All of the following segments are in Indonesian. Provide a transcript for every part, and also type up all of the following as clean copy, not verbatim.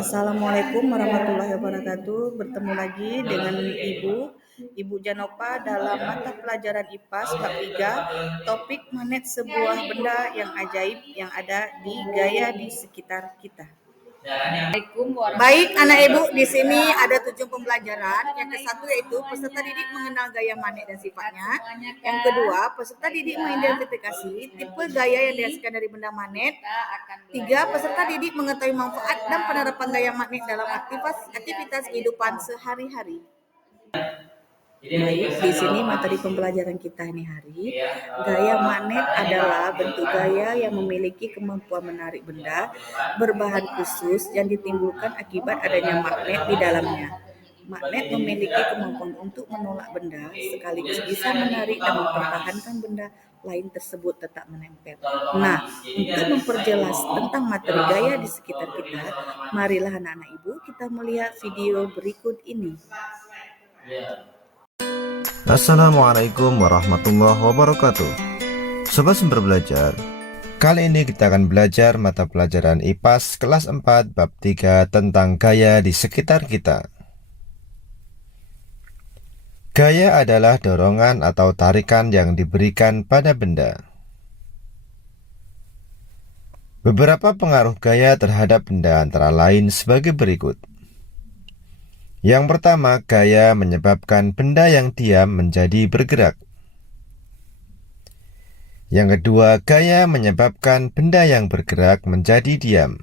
Assalamualaikum warahmatullahi wabarakatuh. Bertemu lagi dengan Ibu Janopa dalam mata pelajaran IPAS bab 3, topik magnet sebuah benda yang ajaib yang ada di gaya di sekitar kita. Baik anak ibu, di sini ada 7 pembelajaran. Yang ke-1 yaitu peserta didik mengenal gaya magnet dan sifatnya. Yang kedua, peserta didik mengidentifikasi tipe gaya yang dihasilkan dari benda magnet. 3, peserta didik mengetahui manfaat dan penerapan gaya magnet dalam aktivitas kehidupan sehari-hari. Baik, di sini materi pembelajaran kita ini hari. Gaya magnet adalah bentuk gaya yang memiliki kemampuan menarik benda berbahan khusus yang ditimbulkan akibat adanya magnet di dalamnya. Magnet memiliki kemampuan untuk menolak benda sekaligus bisa menarik dan mempertahankan benda lain tersebut tetap menempel. Nah, untuk memperjelas tentang materi gaya di sekitar kita, marilah anak-anak ibu kita melihat video berikut ini. Assalamualaikum warahmatullahi wabarakatuh. Sobat Sumber Belajar, kali ini kita akan belajar mata pelajaran IPAS kelas 4 bab 3 tentang gaya di sekitar kita. Gaya adalah dorongan atau tarikan yang diberikan pada benda. Beberapa pengaruh gaya terhadap benda antara lain sebagai berikut. Yang pertama, gaya menyebabkan benda yang diam menjadi bergerak. Yang kedua, gaya menyebabkan benda yang bergerak menjadi diam.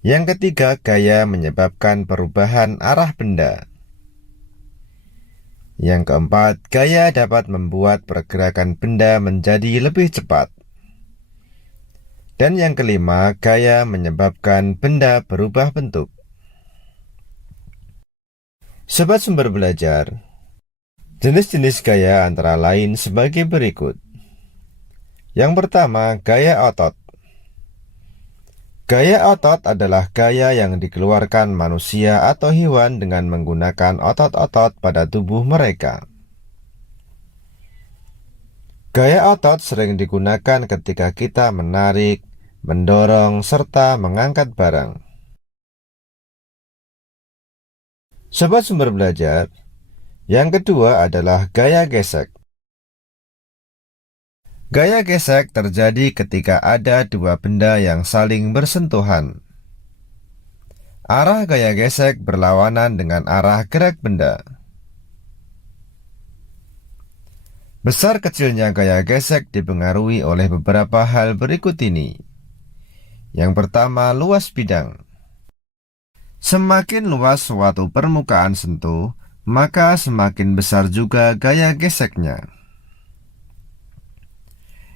Yang ketiga, gaya menyebabkan perubahan arah benda. Yang keempat, gaya dapat membuat pergerakan benda menjadi lebih cepat. Dan yang kelima, gaya menyebabkan benda berubah bentuk. Sobat Sumber Belajar, jenis-jenis gaya antara lain sebagai berikut. Yang pertama, gaya otot. Gaya otot adalah gaya yang dikeluarkan manusia atau hewan dengan menggunakan otot-otot pada tubuh mereka. Gaya otot sering digunakan ketika kita menarik, mendorong, serta mengangkat barang. Sobat Sumber Belajar, yang kedua adalah gaya gesek. Gaya gesek terjadi ketika ada dua benda yang saling bersentuhan. Arah gaya gesek berlawanan dengan arah gerak benda. Besar kecilnya gaya gesek dipengaruhi oleh beberapa hal berikut ini. Yang pertama, luas bidang. Semakin luas suatu permukaan sentuh, maka semakin besar juga gaya geseknya.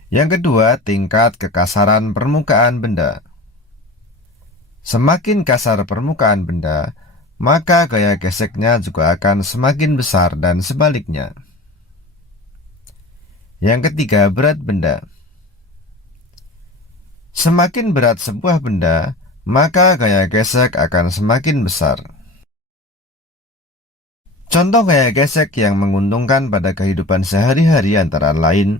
Yang kedua, tingkat kekasaran permukaan benda. Semakin kasar permukaan benda, maka gaya geseknya juga akan semakin besar dan sebaliknya. Yang ketiga, berat benda. Semakin berat sebuah benda, maka gaya gesek akan semakin besar. Contoh gaya gesek yang menguntungkan pada kehidupan sehari-hari antara lain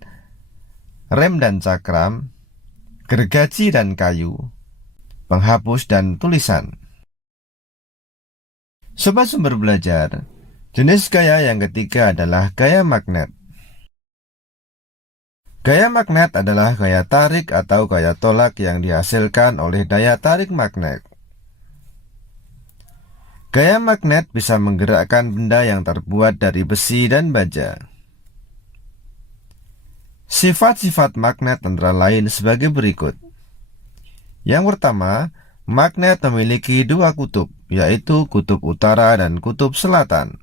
rem dan cakram, gergaji dan kayu, penghapus dan tulisan. Sobat Sumber Belajar, jenis gaya yang ketiga adalah gaya magnet. Gaya magnet adalah gaya tarik atau gaya tolak yang dihasilkan oleh daya tarik magnet. Gaya magnet bisa menggerakkan benda yang terbuat dari besi dan baja. Sifat-sifat magnet antara lain sebagai berikut. Yang pertama, magnet memiliki dua kutub, yaitu kutub utara dan kutub selatan.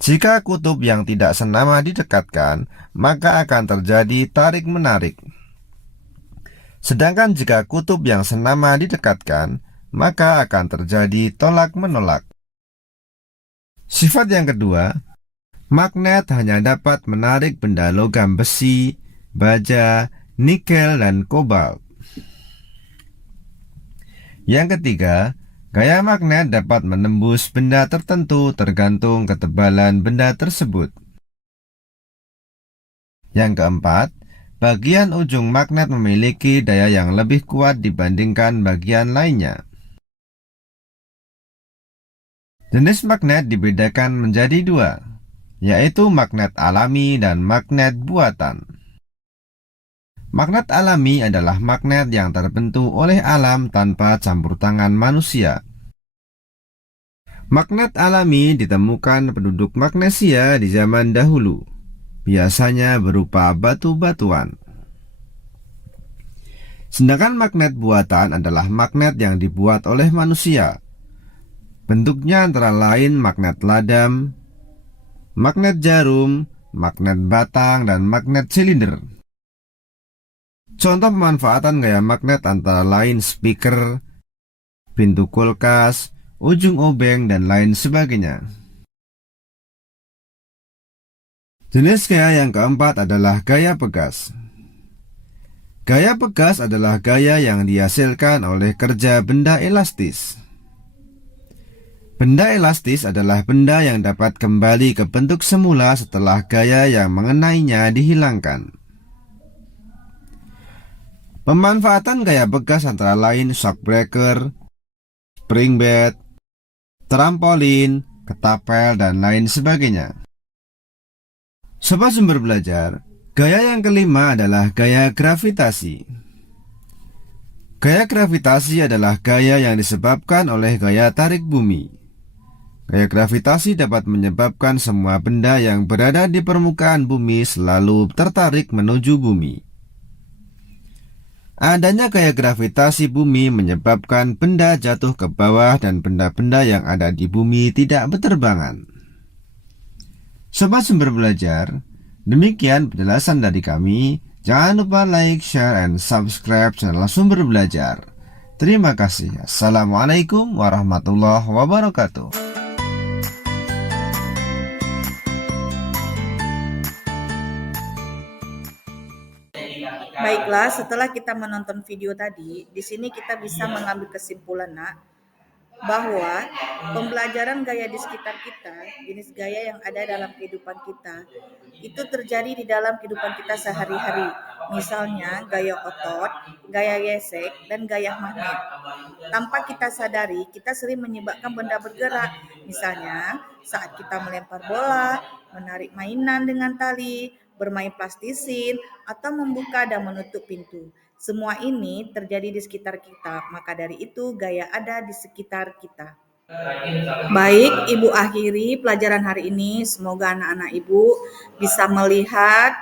Jika kutub yang tidak senama didekatkan, maka akan terjadi tarik-menarik. Sedangkan jika kutub yang senama didekatkan, maka akan terjadi tolak-menolak. Sifat yang kedua, magnet hanya dapat menarik benda logam besi, baja, nikel, dan kobalt. Yang ketiga, gaya magnet dapat menembus benda tertentu tergantung ketebalan benda tersebut. Yang keempat, Bagian ujung magnet memiliki daya yang lebih kuat dibandingkan bagian lainnya. Jenis magnet dibedakan menjadi dua, yaitu magnet alami dan magnet buatan. Magnet alami adalah magnet yang terbentuk oleh alam tanpa campur tangan manusia. Magnet alami ditemukan penduduk Magnesia di zaman dahulu, biasanya berupa batu-batuan. Sedangkan magnet buatan adalah magnet yang dibuat oleh manusia. Bentuknya antara lain magnet ladam, magnet jarum, magnet batang, dan magnet silinder. Contoh pemanfaatan gaya magnet antara lain speaker, pintu kulkas, ujung obeng, dan lain sebagainya. Jenis gaya yang keempat adalah gaya pegas. Gaya pegas adalah gaya yang dihasilkan oleh kerja benda elastis. Benda elastis adalah benda yang dapat kembali ke bentuk semula setelah gaya yang mengenainya dihilangkan. Pemanfaatan gaya pegas antara lain shock breaker, spring bed, trampolin, ketapel, dan lain sebagainya. Sobat sumber belajar, gaya yang kelima adalah gaya gravitasi. Gaya gravitasi adalah gaya yang disebabkan oleh gaya tarik bumi. Gaya gravitasi dapat menyebabkan semua benda yang berada di permukaan bumi selalu tertarik menuju bumi. Adanya gaya gravitasi bumi menyebabkan benda jatuh ke bawah dan benda-benda yang ada di bumi tidak berterbangan. Sobat sumber belajar, demikian penjelasan dari kami. Jangan lupa like, share, and subscribe channel Sumber Belajar. Terima kasih. Assalamualaikum warahmatullahi wabarakatuh. Baiklah, setelah kita menonton video tadi, di sini kita bisa mengambil kesimpulan, Nak, bahwa pembelajaran gaya di sekitar kita, jenis gaya yang ada dalam kehidupan kita, itu terjadi di dalam kehidupan kita sehari-hari. Misalnya gaya otot, gaya gesek, dan gaya magnet. Tanpa kita sadari, kita sering menyebabkan benda bergerak. Misalnya saat kita melempar bola, menarik mainan dengan tali, bermain plastisin, atau membuka dan menutup pintu. Semua ini terjadi di sekitar kita, maka dari itu gaya ada di sekitar kita. Baik, Ibu akhiri pelajaran hari ini. Semoga anak-anak Ibu bisa melihat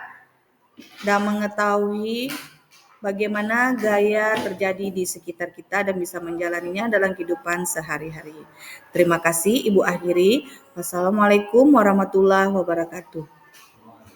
dan mengetahui bagaimana gaya terjadi di sekitar kita dan bisa menjalaninya dalam kehidupan sehari-hari. Terima kasih, Ibu akhiri. Wassalamualaikum warahmatullahi wabarakatuh.